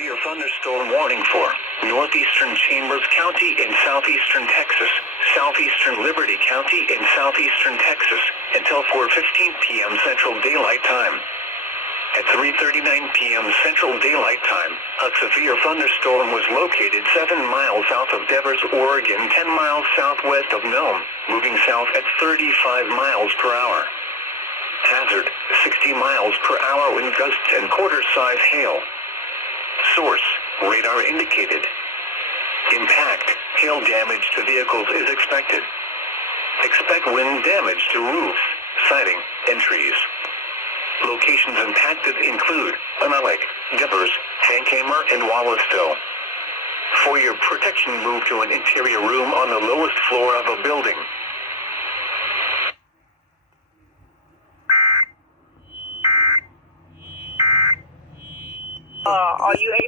severe thunderstorm warning for northeastern Chambers County in southeastern Texas, southeastern Liberty County in southeastern Texas, until 4:15 p.m. Central Daylight Time. At 3:39 p.m. Central Daylight Time, a severe thunderstorm was located 7 miles south of Devers, Oregon, 10 miles southwest of Nome, moving south at 35 miles per hour. Hazard, 60 miles per hour wind gusts and quarter-size hail. Source, radar indicated. Impact, hail damage to vehicles is expected. Expect wind damage to roofs, siding, and trees. Locations impacted include Lake, Devers, Hankamer, and Wallaceville. For your protection, move to an interior room on the lowest floor of a building. Are you able